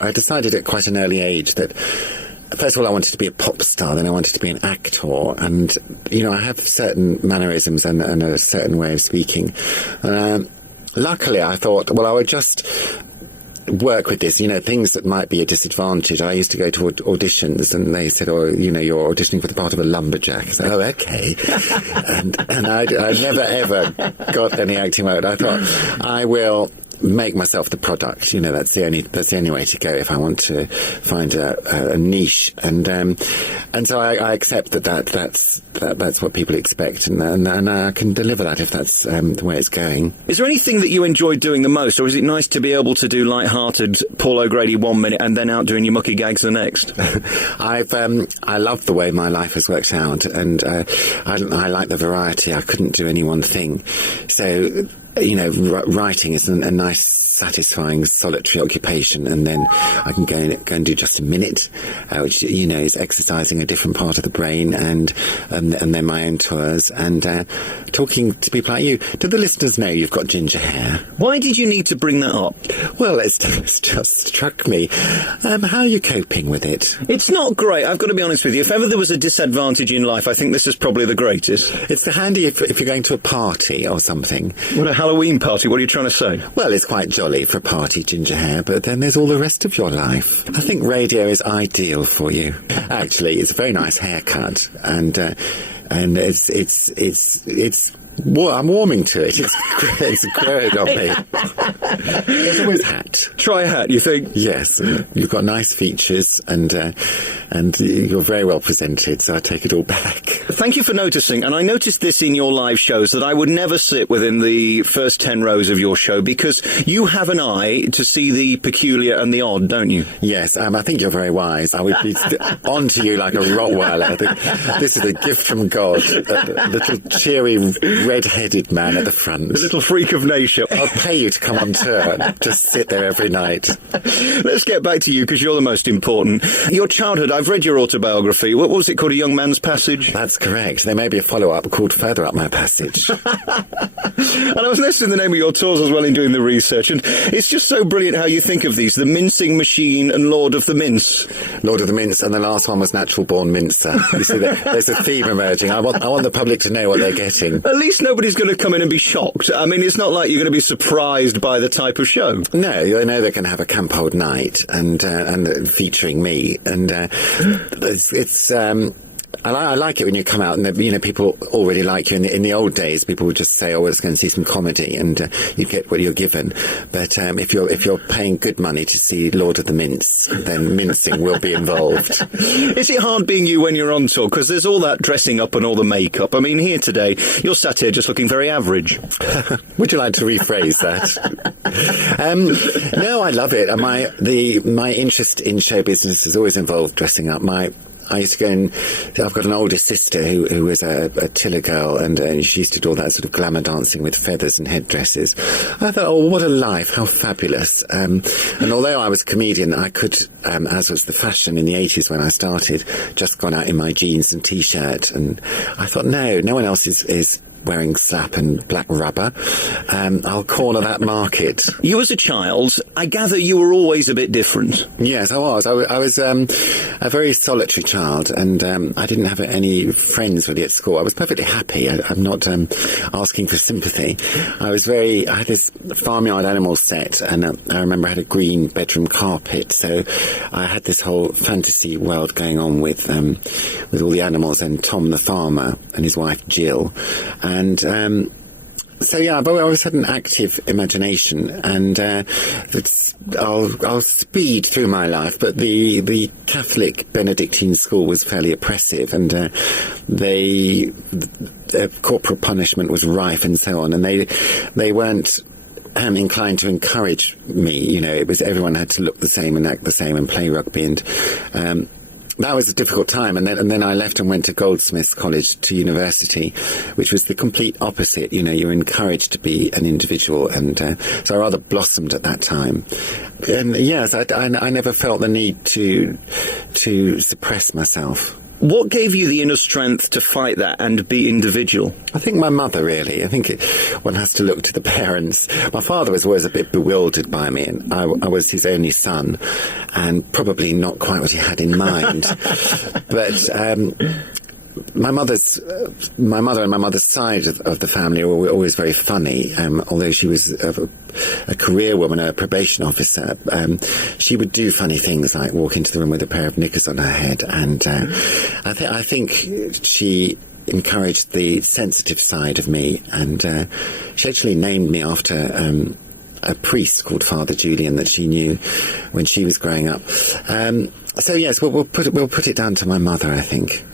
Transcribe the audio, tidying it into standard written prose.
I decided at quite an early age that, first of all, I wanted to be a pop star, then I wanted to be an actor. And, I have certain mannerisms and a certain way of speaking. Luckily, I thought, well, I would just work with this, things that might be a disadvantage. I used to go to auditions and they said, you're auditioning for the part of a lumberjack. I said, oh, okay. and I never, ever got any acting mode. I thought, I will make myself the product. That's the only way to go if I want to find a niche. And so I accept that's what people expect, and I can deliver that if that's the way it's going. Is there anything that you enjoy doing the most, or is it nice to be able to do light-hearted Paul O'Grady 1 minute and then out doing your mucky gags the next? I love the way my life has worked out, and I like the variety. I couldn't do any one thing. So, writing is a nice, satisfying, solitary occupation, and then I can go and do just a minute, which is exercising a different part of the brain, and then my own tours, and talking to people like you. Do the listeners know you've got ginger hair? Why did you need to bring that up? Well, it's just struck me. How are you coping with it? It's not great, I've got to be honest with you. If ever there was a disadvantage in life, I think this is probably the greatest. It's handy if you're going to a party or something. What, a Halloween party? What are you trying to say? Well, it's quite jolly for a party, ginger hair, but then there's all the rest of your life. I think radio is ideal for you. Actually, it's a very nice haircut, and it's well, I'm warming to it. It's growing on me. There's always hat. Try a hat, you think? Yes. You've got nice features, and you're very well presented, so I take it all back. Thank you for noticing, and I noticed this in your live shows, that I would never sit within the first 10 rows of your show, because you have an eye to see the peculiar and the odd, don't you? Yes, I think you're very wise. I would be onto you like a Rottweiler. This is a gift from God. A little cheery, red-headed man at the front. The little freak of nature. I'll pay you to come on tour and just sit there every night. Let's get back to you, because you're the most important. Your childhood, I've read your autobiography. What was it called, A Young Man's Passage? That's correct. There may be a follow-up called Further Up My Passage. And I was noticing the name of your tours as well in doing the research, and it's just so brilliant how you think of these. The Mincing Machine and Lord of the Mince. Lord of the Mince, and the last one was Natural Born Mincer. You see, there's a theme emerging. I want the public to know what they're getting. At least nobody's going to come in and be shocked. I mean, it's not like you're going to be surprised by the type of show. No, I know they're going to have a camp old night and featuring me, and I like it when you come out and people already like you. In the old days, people would just say, "Oh, let's go and see some comedy," and you get what you're given. But if you're paying good money to see Lord of the Mince, then mincing will be involved. Is it hard being you when you're on tour? Because there's all that dressing up and all the makeup. I mean, here today, you're sat here just looking very average. Would you like to rephrase that? No, I love it. My interest in show business has always involved dressing up. I used to go and I've got an older sister who was a tiller girl, and she used to do all that sort of glamour dancing with feathers and headdresses. I thought, oh, what a life, how fabulous. And although I was a comedian, I could, as was the fashion in the 80s when I started, just gone out in my jeans and T-shirt. And I thought, no one else is wearing slap and black rubber. I'll corner that market. You as a child, I gather you were always a bit different. Yes, I was. I was a very solitary child, and I didn't have any friends really at school. I was perfectly happy. I'm not asking for sympathy. I had this farmyard animal set, and I remember I had a green bedroom carpet, so I had this whole fantasy world going on with all the animals and Tom the farmer and his wife Jill. And so yeah, but I always had an active imagination, and I'll speed through my life. But the Catholic Benedictine school was fairly oppressive, and the corporal punishment was rife, and so on. And they weren't inclined to encourage me. It was everyone had to look the same and act the same and play rugby, and that was a difficult time, and then I left and went to Goldsmiths College to university, which was the complete opposite. You're encouraged to be an individual, and so I rather blossomed at that time. And yes, I never felt the need to suppress myself. What gave you the inner strength to fight that and be individual? I think my mother, really. I think one has to look to the parents. My father was always a bit bewildered by me, and I was his only son, and probably not quite what he had in mind. But my mother and my mother's side of the family were always very funny. Although she was a career woman, a probation officer, she would do funny things like walk into the room with a pair of knickers on her head, and I think she encouraged the sensitive side of me, and she actually named me after a priest called Father Julian that she knew when she was growing up. So yes, we'll put it down to my mother, I think.